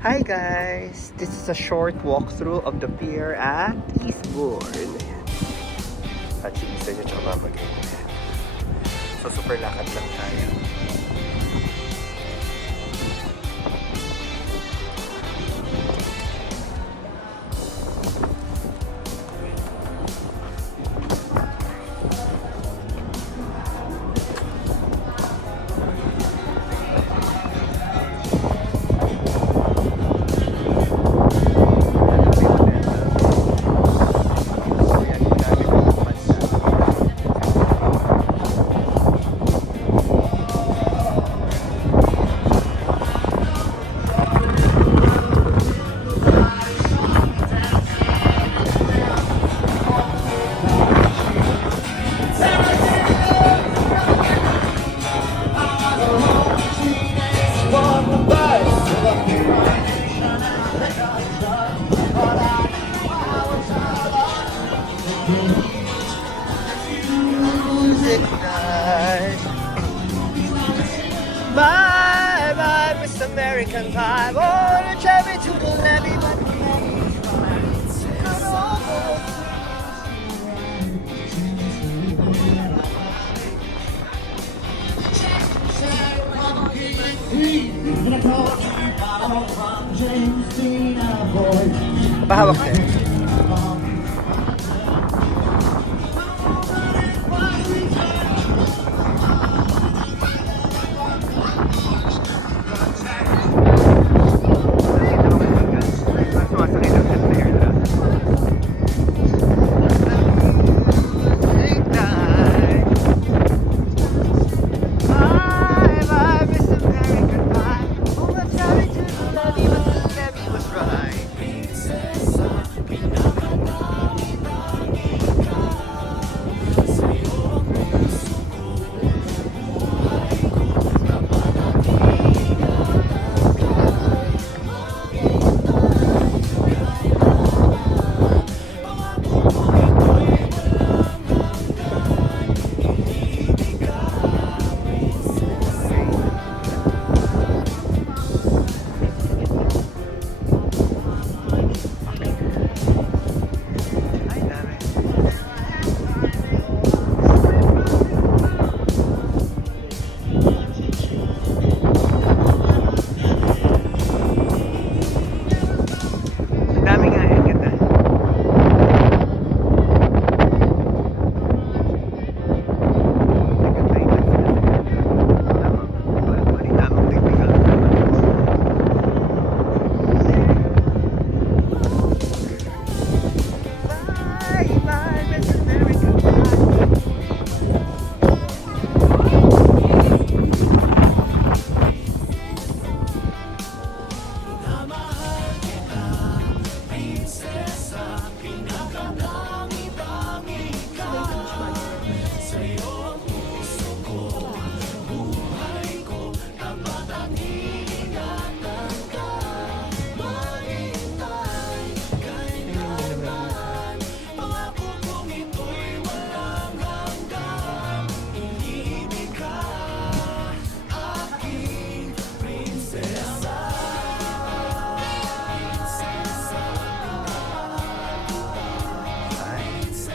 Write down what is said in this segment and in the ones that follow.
Hi guys! This is a short walkthrough of the pier at Eastbourne. At si Isa niya tsaka mamagay niya. So super lakad lang tayo. Bye bye, Miss American Pie. Oh, you drive me to the levee, but the levee's fine. Pahawak din.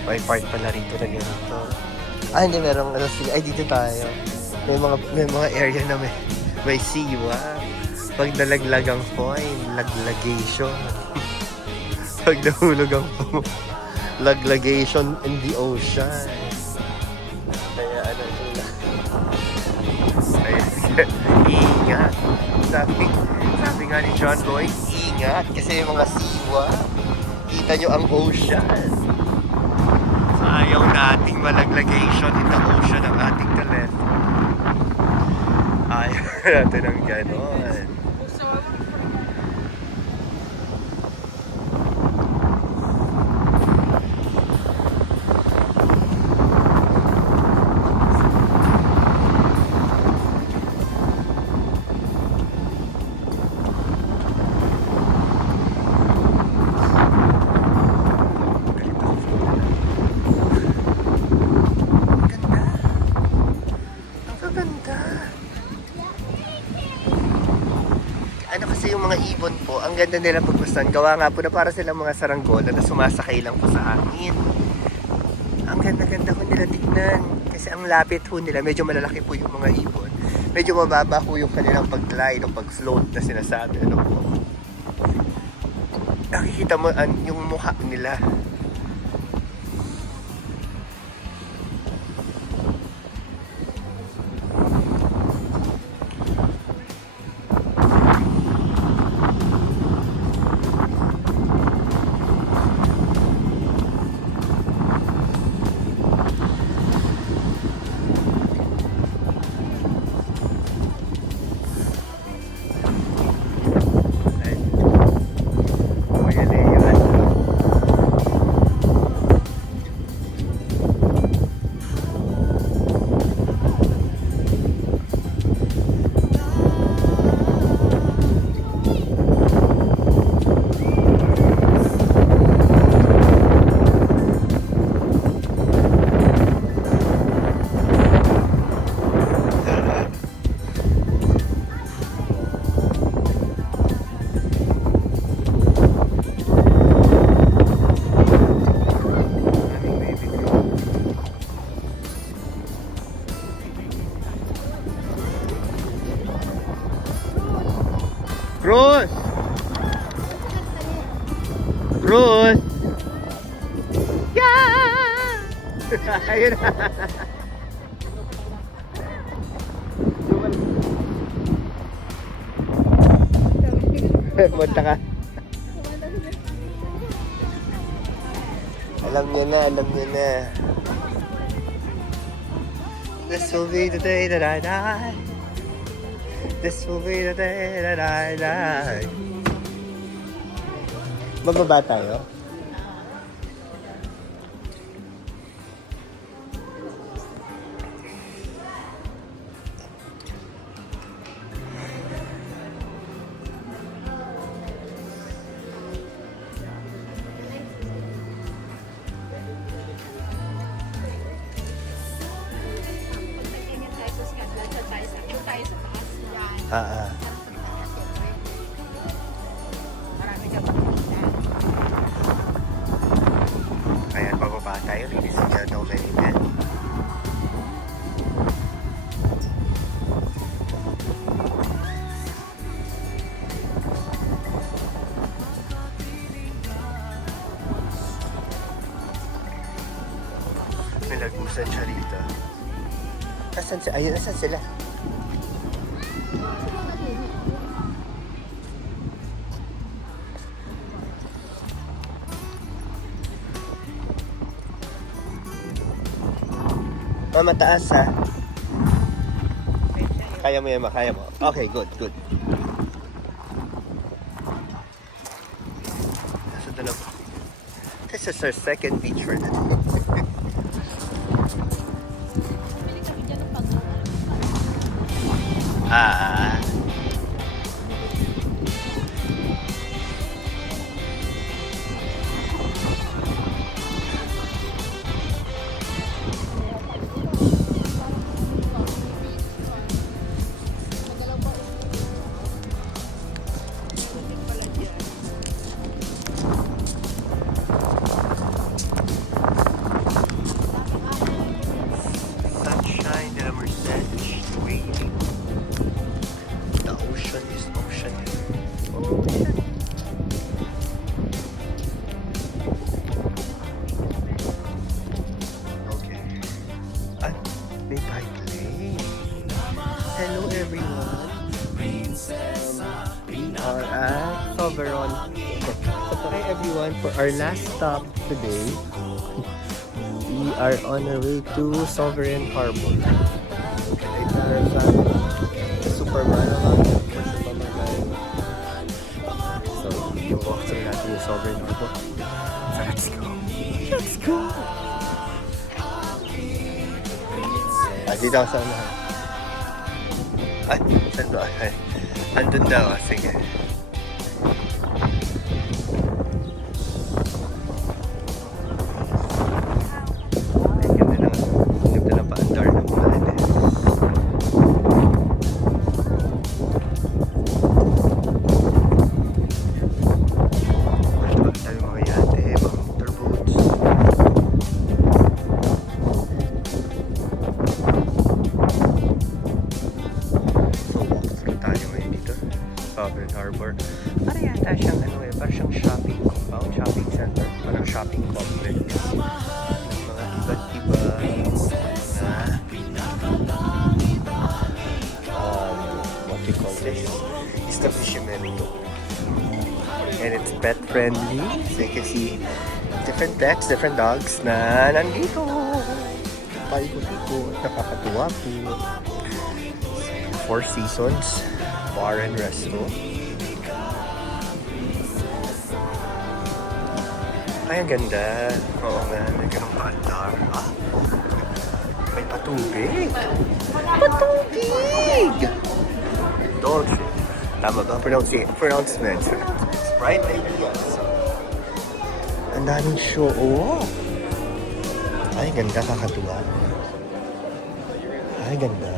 May part pala rito na ganito. Hindi, merong ay dito tayo. May mga area na may siwa. Pag nalaglag ang coin, laglagation. Pag nahulog ang laglagation in the ocean. Kaya nila. Ingat. Sabi nga ni John Lloyd, ingat kasi yung mga siwa. Kita nyo ang ocean. Ayaw nating malaglagation in the ocean ang ating telephone. Ayaw natin ang ganon. mga ibon po, ang ganda nila pagpustuhan. Gawa nga po na para silang mga saranggola na sumasakay lang po sa hangin. Ang ganda-ganda ko nila tignan. Kasi ang lapit po nila, medyo malalaki po yung mga ibon. Medyo mababa po yung kanilang pag-glide o pag-float na sinasabi. Ano po? Nakikita mo yung mukha nila. Cruz! Cruz! Yeah! Ayun na. Munta ka. Alam niya na, alam niya na. This will be the day that I die. This will be the day that I die. Bababa tayo? Ayan, bababa tayo. Ladies and gentlemen. May lagusan siya rito. Ayun, asan sila? Mataas ha. Kaya mo yan, kaya mo. Okay, good, good. Nasa dalawa. This is our second beach for the day. Hello everyone. We are at Sovereign. Hi everyone, for our last stop today, we are on our way to Sovereign Harbor. There's a Superman naman. So, walk through natin yung Sovereign Harbor. So, let's go. Let's go! Dito ako sa unahan. Ay, saan doon? Ay, andun daw. Sige. Ay, ganda ng paandar ng mga ano. Garden Harbor. Para yata siyang ano eh, para siyang shopping compound, shopping center, parang shopping complex. Mga iba't iba what do you call this? Establishmento. And it's pet friendly. So you can see different pets, different dogs na nandito. Paikot-ikot, nakakatuwa po. Four Seasons Bar and Resto. Ay, ang ganda. Oo nga, may ganong paandar. Ah, may patubig. Patubig! Dolce. Tama ba? Pronouncement. Right ideas. Ang daming show. Oh. Ay, ganda, kakatuwa. Ay, ganda.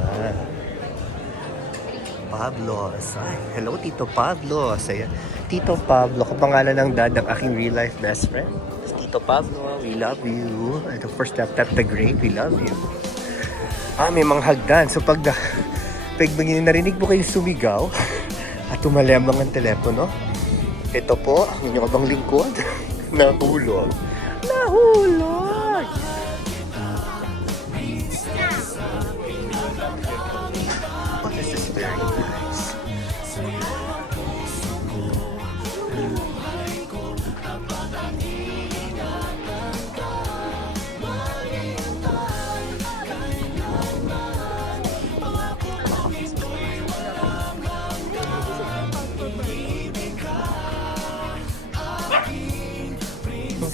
Pablos. Ay, hello, Tito Pablos. Ayan. Tito Pablo, kapangalan ng dad ng aking real-life best friend. Tito Pablo, we love you. Ito, first tap the great, we love you. Ah, may mga hagdan. So, pag narinig mo kayo sumigaw at tumalembang ang telepono, ito po, ang inyong abang lingkod, nahulog. Nahulog! Oh, this is very nice.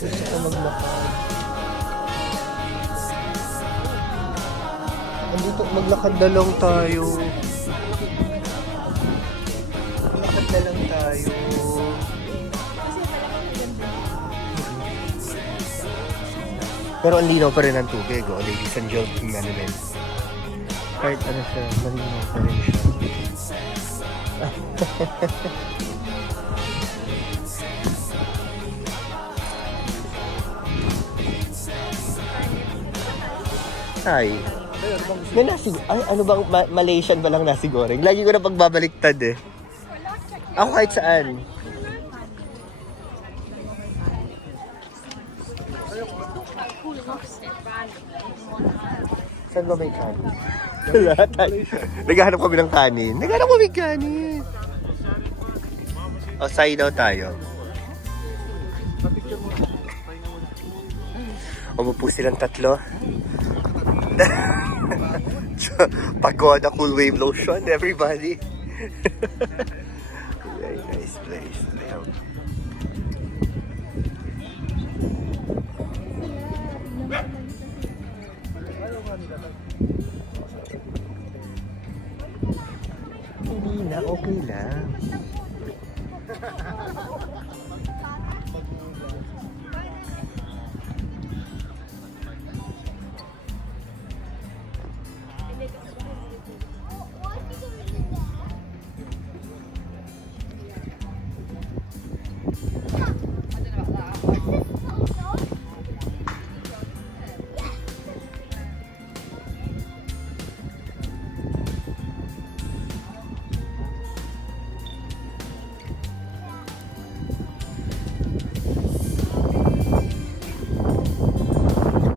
Gusto ko maglakad. Andito, maglakad na lang tayo. Maglakad na lang tayo. Pero ang linaw pa rin ang tubig, oh, ladies and gentlemen. Kahit ano siya, malinaw pa rin siya. Ay. May nasi... Ay, ano bang... Malaysian ba lang nasi goreng? Lagi ko na pagbabaliktad eh. Ako kahit saan. Saan ba may kanin? Lahat. Naghahanap kami ng kanin. Naghahanap kami ng kanin. O, sayo daw tayo. Umupo silang tatlo. Pagoda Cool Wave Lotion, everybody. Very nice place. Hindi na, okay lang.